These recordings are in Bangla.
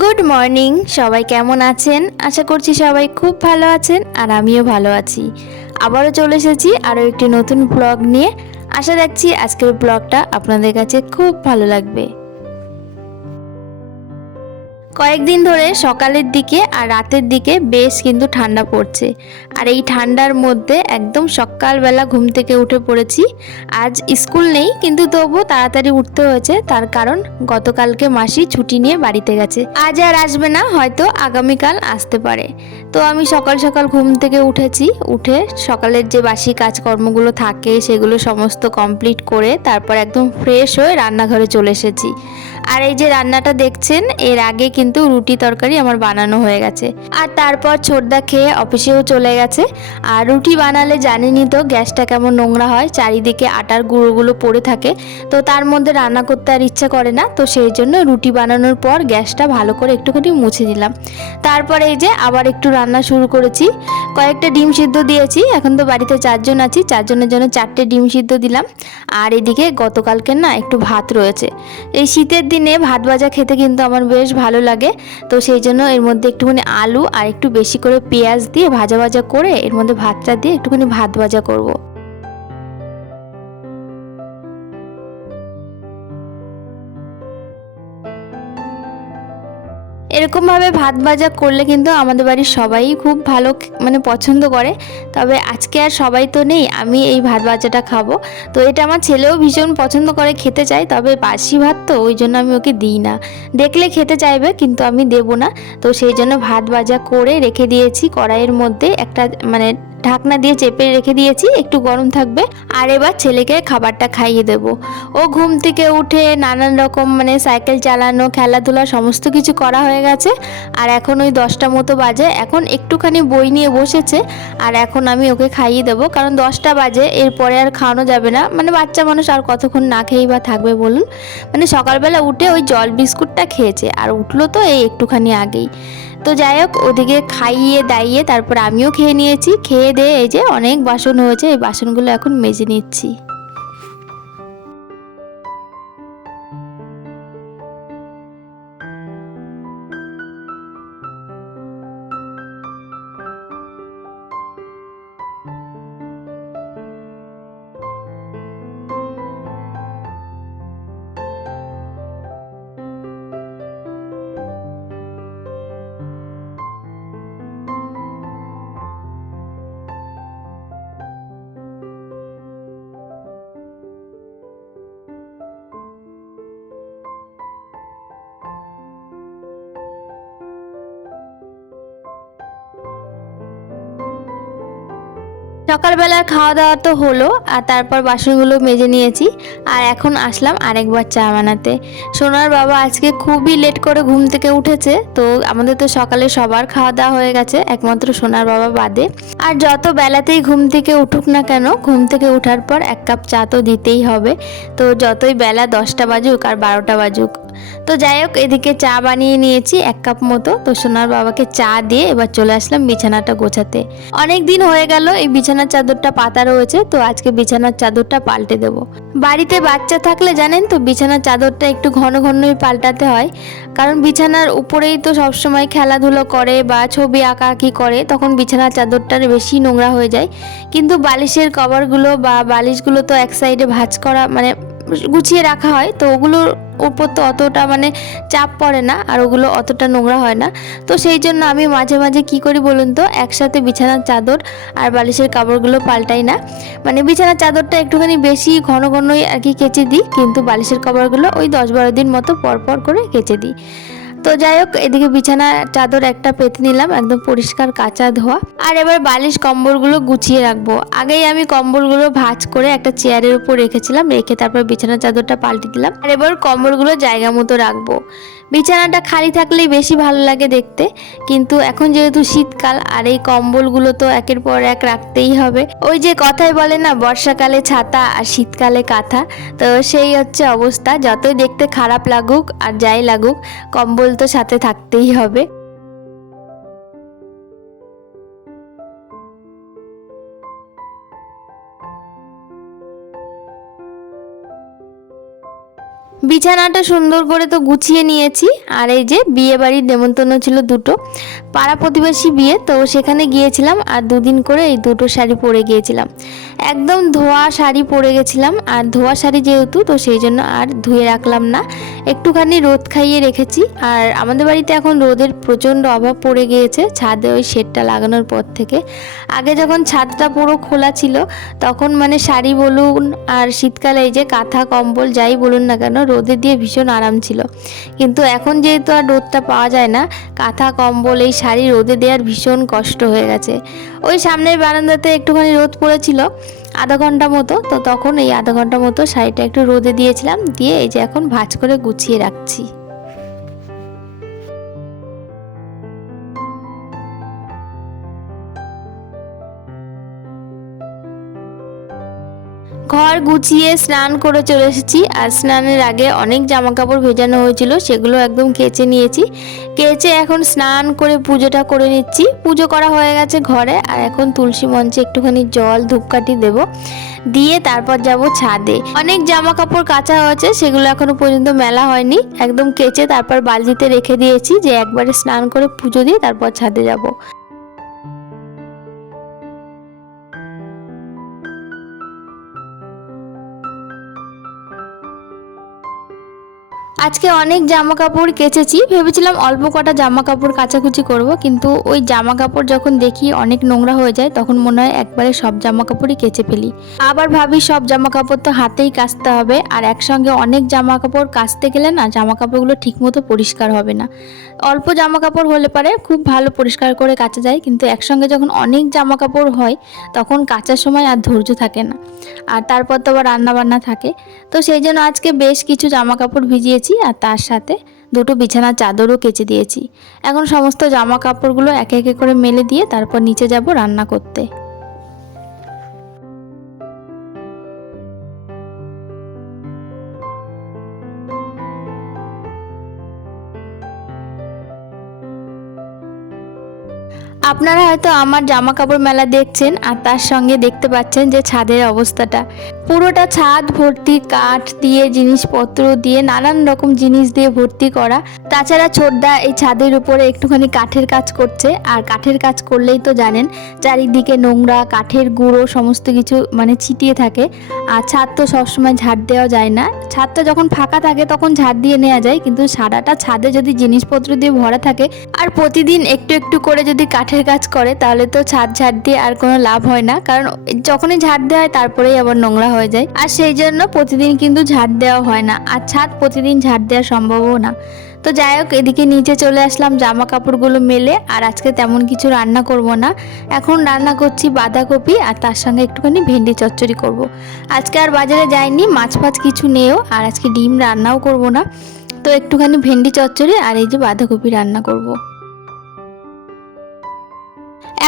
গুড মর্নিং, সবাই কেমন আছেন? আশা করছি সবাই খুব ভালো আছেন আর আমিও ভালো আছি। আবারও চলে এসেছি আরও একটি নতুন ব্লগ নিয়ে। আশা রাখছি আজকের ব্লগটা আপনাদের কাছে খুব ভালো লাগবে। কয়েকদিন ধরে সকালের দিকে আর রাতের দিকে বেশ কিন্তু ঠান্ডা পড়ছে। আর এই ঠান্ডার মধ্যে একদম সকালবেলা ঘুম থেকে উঠে পড়েছি। আজ স্কুল নেই, কিন্তু তবুও তাড়াতাড়ি উঠতে হয়েছে, তার কারণ গতকালকে মাসি ছুটি নিয়ে বাড়িতে গেছে। আজ আর আসবে না, হয়তো আগামীকাল আসতে পারে। তো আমি সকাল সকাল ঘুম থেকে উঠেছি। উঠে সকালের যে বাসি কাজকর্মগুলো থাকে সেগুলো সমস্ত কমপ্লিট করে তারপর একদম ফ্রেশ হয়ে রান্নাঘরে চলে এসেছি। আর এই যে রান্নাটা দেখছেন, এর আগে কিন্তু রুটি তরকারি আমার বানানো হয়ে গেছে। আর তারপর ছোটদা খেয়ে অফিসেও চলে গেছে। আর রুটি বানালে জানেনই তো গ্যাসটা কেমন নোংরা হয়, চারিদিকে আটার গুঁড়োগুলো পড়ে থাকে। তো তার মধ্যে রান্না করতে আর ইচ্ছা করে না, তো সেই জন্য রুটি বানানোর পর গ্যাসটা ভালো করে একটুখানি মুছে দিলাম। তারপরে এই যে আবার একটু রান্না শুরু করেছি। কয়েকটা ডিম সিদ্ধ দিয়েছি, এখন তো বাড়িতে 4 জন আছি, 4 জনের জন্য 4টে ডিম সিদ্ধ দিলাম। আর এদিকে গতকালকে না একটু ভাত রয়েছে। এই শীতের দিনে ভাত ভাজা খেতে কিন্তু আমার বেশ ভালো লাগে। তো সেই জন্য এর মধ্যে একটুখানি আলু আর একটু বেশি করে পেঁয়াজ দিয়ে ভাজা ভাজা করে এর মধ্যে ভাতটা দিয়ে একটুখানি ভাত ভাজা করব। এরকমভাবে ভাত ভাজা করলে কিন্তু আমাদের বাড়ির সবাই খুব ভালো মানে পছন্দ করে। তবে আজকে আর সবাই তো নেই, আমি এই ভাত ভাজাটা খাবো। তো এটা আমার ছেলেও ভীষণ পছন্দ করে, খেতে চায়, তবে বাসি ভাত তো ওই জন্য আমি ওকে দিই না। দেখলে খেতে চাইবে কিন্তু আমি দেবো না। তো সেই জন্য ভাত ভাজা করে রেখে দিয়েছি কড়াইয়ের মধ্যে, একটা মানে ঢাকনা দিয়ে চেপে রেখে দিয়েছি, একটু গরম থাকবে। আর এবার ছেলেকে খাবারটা খাইয়ে দেব। ও ঘুম থেকে উঠে নানান রকম মানে সাইকেল চালানো, খেলাধুলা সমস্ত কিছু করা হয়ে গেছে। আর এখন ওই 10টা মতো বাজে, এখন একটুখানি বই নিয়ে বসেছে। আর এখন আমি ওকে খাইয়ে দেবো, কারণ 10টা বাজে, এরপরে আর খাওয়ানো যাবে না। মানে বাচ্চা মানুষ আর কতক্ষণ না খেয়েই বা থাকবে বলুন। মানে সকালবেলা উঠে ওই জল বিস্কুটটা খেয়েছে, আর উঠলো তো এই একটুখানি আগেই। তো যাই হোক, ওদিকে খাইয়ে দাইয়ে তারপর আমিও খেয়ে নিয়েছি। খেয়ে দিয়ে এই যে অনেক বাসন হয়েছে, এই বাসনগুলো এখন মেজে নিচ্ছি। সকালবেলার খাওয়া দাওয়া তো হলো, আর তারপর বাসনগুলো মেজে নিয়েছি। আর এখন আসলাম আরেকবার চা বানাতে। সোনার বাবা আজকে খুবই লেট করে ঘুম থেকে উঠেছে, তো আমাদের তো সকালে সবার খাওয়া দাওয়া হয়ে গেছে, একমাত্র সোনার বাবা বাদে। আর যত বেলাতেই ঘুম থেকে উঠুক না কেন, ঘুম থেকে ওঠার পর 1 কাপ চা তো দিতেই হবে। তো যতই বেলা 10টা বাজুক আর 12টা বাজুক। তো যাই হোক, এদিকে চা বানিয়ে নিয়েছি 1 কাপ মতো। তো সোনার বাবাকে চা দিয়ে এবার চলে আসলাম বিছানাটা গোছাতে। অনেক দিন হয়ে গেল এই বিছানার চাদরটা পাতা রয়েছে, তো আজকে বিছানার চাদরটা পাল্টে দেব। বাড়িতে বাচ্চা থাকলে জানেন তো বিছানার চাদরটা একটু ঘন ঘনই পাল্টাতে হয়, কারণ বিছানার উপরেই তো সবসময় খেলাধুলো করে বা ছবি আঁকাআঁকি করে, তখন বিছানার চাদরটার বেশি নোংরা হয়ে যায়। কিন্তু বালিশের কভারগুলো বা বালিশগুলো তো এক সাইডে ভাঁজ করা মানে গুছিয়ে রাখা হয়, তো ওগুলোর উপর তো অতটা মানে চাপ পড়ে না, আর ওগুলো অতটা নোংরা হয় না। তো সেই জন্য আমি মাঝে মাঝে কি করি বলুন তো, একসাথে বিছানার চাদর আর বালিশের কাপড়গুলো পাল্টাই না। মানে বিছানার চাদরটা একটুখানি বেশি ঘন ঘনই আর কি কেচে দিই, কিন্তু বালিশের কভারগুলো ওই 10-12 দিন মতো পর পর করে কেচে দিই। তো যাই হোক, এদিকে বিছানার চাদর একটা পেতে নিলাম, একদম পরিষ্কার কাঁচা ধোয়া। আর এবার বালিশ কম্বলগুলো গুছিয়ে রাখবো। আগেই আমি কম্বলগুলো ভাঁজ করে একটা চেয়ারের উপর রেখেছিলাম, রেখে তারপর বিছানার চাদরটা পাল্টে দিলাম। আর এবার কম্বলগুলো জায়গা মতো রাখবো। বিছানাটা খালি থাকলেই বেশি ভালো লাগে দেখতে, কিন্তু এখন যেহেতু শীতকাল আর এই কম্বলগুলো তো একের পর এক রাখতেই হবে। ওই যে কথাই বলে না, বর্ষাকালে ছাতা আর শীতকালে কাঁথা। তো সেই হচ্ছে অবস্থা, যতই দেখতে খারাপ লাগুক আর যাই লাগুক, কম্বল তো সাথে থাকতেই হবে। বিছানাটা সুন্দর করে তো গুছিয়ে নিয়েছি। আর এই যে বিয়ে বাড়ির নেমন্তন্ন ছিল দুটো, পাড়া প্রতিবেশী বিয়ে, তো সেখানে গিয়েছিলাম আর দুদিন করে এই দুটো শাড়ি পরে গিয়েছিলাম। একদম ধোয়া শাড়ি পরে গেছিলাম, আর ধোয়া শাড়ি যেহেতু, তো সেই জন্য আর ধুয়ে রাখলাম না, একটুখানি রোদ খাইয়ে রেখেছি। আর আমাদের বাড়িতে এখন রোদের প্রচণ্ড অভাব পড়ে গিয়েছে ছাদে ওই শেডটা লাগানোর পর থেকে। আগে যখন ছাদটা পুরো খোলা ছিল তখন মানে শাড়ি বলুন আর শীতকালে এই যে কাঁথা কম্বল যাই বলুন না কেন রোদে দিয়ে ভীষণ আরাম ছিল। কিন্তু এখন যেহেতু আর রোদটা পাওয়া যায় না, কাঁথা কম্বল এই শাড়ি রোদে দেওয়ার ভীষণ কষ্ট হয়ে গেছে। ওই সামনের বারান্দাতে একটুখানি রোদ পড়েছিল আধা ঘন্টা মতো, তো তখন এই আধা ঘন্টা মতো শাড়িটা একটু রোদে দিয়েছিলাম, দিয়ে এই যে এখন ভাঁজ করে গুছিয়ে রাখছি। ঘর গুছিয়ে স্নান করে চলে এসেছি। আর স্নানের আগে অনেক জামা কাপড় ভেজানো হয়েছিল, সেগুলো একদম কেচে নিয়েছি। কেচে এখন স্নান করে পুজোটা করে নিচ্ছি। পুজো করা হয়ে গেছে ঘরে, আর এখন তুলসী মঞ্চে একটুখানি জল ধূপকাঠি দেব, দিয়ে তারপর যাব ছাদে। অনেক জামা কাপড় কাচা হয়েছে, সেগুলো এখনো পর্যন্ত মেলা হয়নি। একদম কেচে তারপর বালতিতে রেখে দিয়েছি, যে একবারে স্নান করে পুজো দিয়ে তারপর ছাদে যাব। আজকে অনেক জামা কাপড় কেচেছি, ভেবেছিলাম অল্প কটা জামা কাপড় কাচাকুচি করব, কিন্তু ওই জামা কাপড় যখন দেখি অনেক নোংরা হয়ে যায় তখন মনে হয় একবারে সব জামা কাপড়ই কেচে ফেলি। আবার ভাবি সব জামা কাপড় তো হাতেই কাচতে হবে, আর একসঙ্গে অনেক জামা কাপড় কাচতে গেলে না জামা কাপড়গুলো ঠিকমতো পরিষ্কার হবে না। অল্প জামা কাপড় হলে পারে খুব ভালো পরিষ্কার করে কাচা যায়, কিন্তু একসঙ্গে যখন অনেক জামা কাপড় হয় তখন কাচার সময় আর ধৈর্য থাকে না, আর তারপর তো আবার রান্নাবান্না থাকে। তো সেই জন্য আজকে বেশ কিছু জামা কাপড় ভিজিয়েছি, আর তার সাথে দুটো বিছানার চাদরও কেচে দিয়েছি। এখন সমস্ত জামা কাপড়গুলো একে একে করে মেলে দিয়ে তারপর নিচে যাব রান্না করতে। আপনারা হয়তো আমার জামা কাপড় মেলা দেখছেন, আর তার সঙ্গে দেখতে পাচ্ছেন যে ছাদের অবস্থাটা। পুরোটা ছাদ ভর্তি কাঠ দিয়ে, জিনিসপত্র দিয়ে, নানান রকম জিনিস দিয়ে ভর্তি করা। তাছাড়া ছোটদা এই ছাদের উপরে একটুখানি কাঠের কাজ করছে, আর কাঠের কাজ করলেই তো জানেন চারিদিকে নোংরা কাঠের গুঁড়ো সমস্ত কিছু মানে ছিটিয়ে থাকে। আর ছাদ তো সবসময় ঝাড় দেওয়া যায় না, ছাদটা যখন ফাঁকা থাকে তখন ঝাড় দিয়ে নেওয়া যায়, কিন্তু সারাটা ছাদে যদি জিনিসপত্র দিয়ে ভরা থাকে আর প্রতিদিন একটু একটু করে যদি কাঠের কাজ করে তাহলে তো ছাদ ঝাড় দিয়ে আর কোনো লাভ হয় না, কারণ যখনই ঝাড় দেওয়া হয় তারপরেই আবার নোংরা হয়ে যায়। আর সেই জন্য প্রতিদিন কিন্তু ঝাড় দেওয়া হয় না, আর ছাদ প্রতিদিন ঝাড় দেওয়া সম্ভবও না। তো যাই হোক, এদিকে নিচে চলে আসলাম জামা কাপড়গুলো মেলে। আর আজকে তেমন কিছু রান্না করব না, এখন রান্না করছি বাঁধাকপি আর তার সঙ্গে একটুখানি ভেন্ডি চচ্চড়ি করব। আজকে আর বাজারে যাইনি, মাছ ফাছ কিছু নেও, আর আজকে ডিম রান্নাও করব না, তো একটুখানি ভেন্ডি চচ্চড়ি আর এই যে বাঁধাকপি রান্না করব।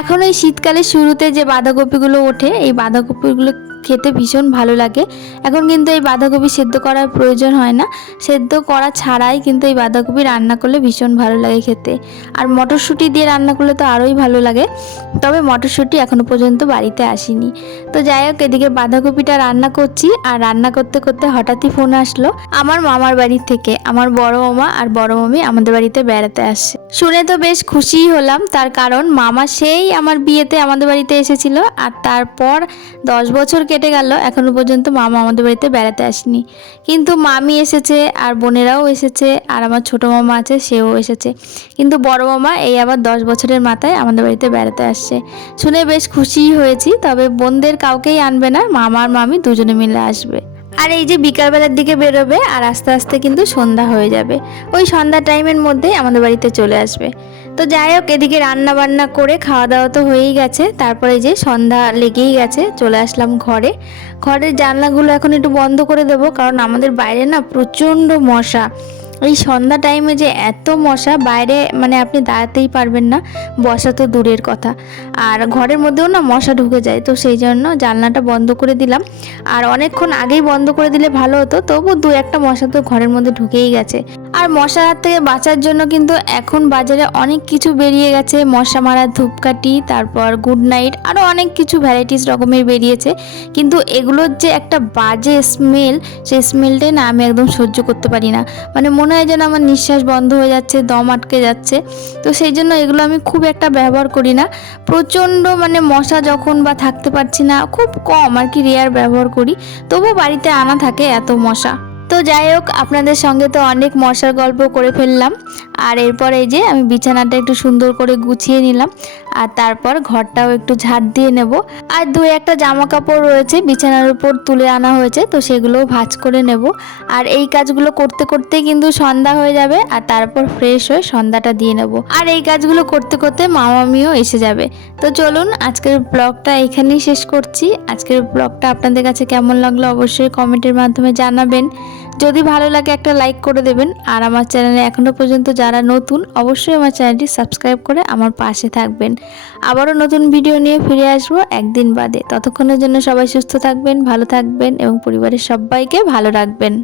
এখন এই শীতকালের শুরুতে যে বাঁধাকপিগুলো ওঠে, এই বাঁধাকপিগুলো খেতে ভীষণ ভালো লাগে। এখন কিন্তু এই বাঁধাকপি সেদ্ধ করার প্রয়োজন হয় না, সেদ্ধ করা ছাড়াই কিন্তু এই বাঁধাকপি রান্না করলে ভীষণ ভালো লাগে খেতে। আর মটরশুঁটি দিয়ে রান্না করলে তো আরোই ভালো লাগে, তবে মটরশুঁটি এখনও পর্যন্ত বাড়িতে আসেনি। তো যাই হোক, এদিকে বাঁধাকপিটা রান্না করছি, আর রান্না করতে করতে হঠাৎই ফোন আসলো আমার মামার বাড়ি থেকে। আমার বড় মামা আর বড় মামি আমাদের বাড়িতে বেড়াতে আসছে। শুনে তো বেশ খুশিই হলাম, তার কারণ মামা সেই আমার বিয়েতে আমাদের বাড়িতে এসেছিল, আর তারপর 10 বছর কেটে গেল এখনো পর্যন্ত মামা আমাদের বাড়িতে বেড়াতে আসেনি। কিন্তু মামি এসেছে, আর বোনেরাও এসেছে, আর আমার ছোট মামা আছে সেও এসেছে, কিন্তু বড় মামা এই আবার 10 বছরের মাথায় আমাদের বাড়িতে বেড়াতে আসছে। শুনে বেশ খুশিই হয়েছি, তবে বোনদের কাউকেই আনবে না, মামা আর মামি দুজনে মিলে আসবে। আর এই যে বিকালবেলার দিকে বেরোবে, আর আস্তে আস্তে কিন্তু সন্ধ্যা হয়ে যাবে, ওই সন্ধ্যা টাইমের মধ্যেই আমাদের বাড়িতে চলে আসবে। তো যাই হোক, এদিকে রান্না বান্না করে খাওয়া দাওয়া তো হয়েই গেছে, তারপরে যে সন্ধ্যা লেগেই গেছে, চলে আসলাম ঘরে। ঘরের জানলাগুলো এখন একটু বন্ধ করে দেবো, কারণ আমাদের বাইরে না প্রচণ্ড মশা। এই সন্ধ্যা টাইমে যে এত মশা, বাইরে মানে আপনি দাঁড়াতেই পারবেন না, বসা তো দূরের কথা, আর ঘরের মধ্যেও না মশা ঢুকে যায়। তো সেই জন্য জানলাটা বন্ধ করে দিলাম, আর অনেকক্ষণ আগেই বন্ধ করে দিলে ভালো হতো, তবু 2-1টা মশা তো ঘরের মধ্যে ঢুকেই গেছে। আর মশার হাত থেকে বাঁচার জন্য কিন্তু এখন বাজারে অনেক কিছু বেরিয়ে গেছে, মশা মারার ধূপকাঠি, তারপর গুড নাইট, আরও অনেক কিছু ভ্যারাইটিস রকমের বেরিয়েছে। কিন্তু এগুলোর যে একটা বাজে স্মেল, সেই স্মেলটাই না আমি একদম সহ্য করতে পারি না। মানে মনে হয় যেন আমার নিঃশ্বাস বন্ধ হয়ে যাচ্ছে, দম আটকে যাচ্ছে। তো সেই জন্য এগুলো আমি খুব একটা ব্যবহার করি না। প্রচণ্ড মানে মশা যখন বা থাকতে পারছি না, খুব কম আর কি রেয়ার ব্যবহার করি, তবুও বাড়িতে আনা থাকে এত মশা। তো যাই হোক, আপনাদের সঙ্গে তো অনেক মশার গল্প করে ফেললাম। আর এরপর এই যে আমি বিছানাটা একটু সুন্দর করে গুছিয়ে নিলাম, আর তারপর ঘরটাও একটু ঝাড় দিয়ে নেব। আর দু একটা জামা কাপড় রয়েছে বিছানার উপর তুলে আনা হয়েছে, তো সেগুলোও ভাঁজ করে নেব। আর এই কাজগুলো করতে করতে কিন্তু সন্ধ্যা হয়ে যাবে, আর তারপর ফ্রেশ হয়ে সন্ধ্যাটা দিয়ে নেব। আর এই কাজগুলো করতে করতে মামামিও এসে যাবে। তো চলুন, আজকের ব্লগটা এখানেই শেষ করছি। আজকের ব্লগটা আপনাদের কাছে কেমন লাগলো অবশ্যই কমেন্টের মাধ্যমে জানাবেন। যদি ভালো লাগে একটা লাইক করে দেবেন। আর আমার চ্যানেলে এখনও পর্যন্ত যারা নতুন, অবশ্যই আমার চ্যানেলটি সাবস্ক্রাইব করে আমার পাশে থাকবেন। আবারও নতুন ভিডিও নিয়ে ফিরে আসবো একদিন বাদে। ততক্ষণের জন্য সবাই সুস্থ থাকবেন, ভালো থাকবেন এবং পরিবারের সবাইকে ভালো রাখবেন।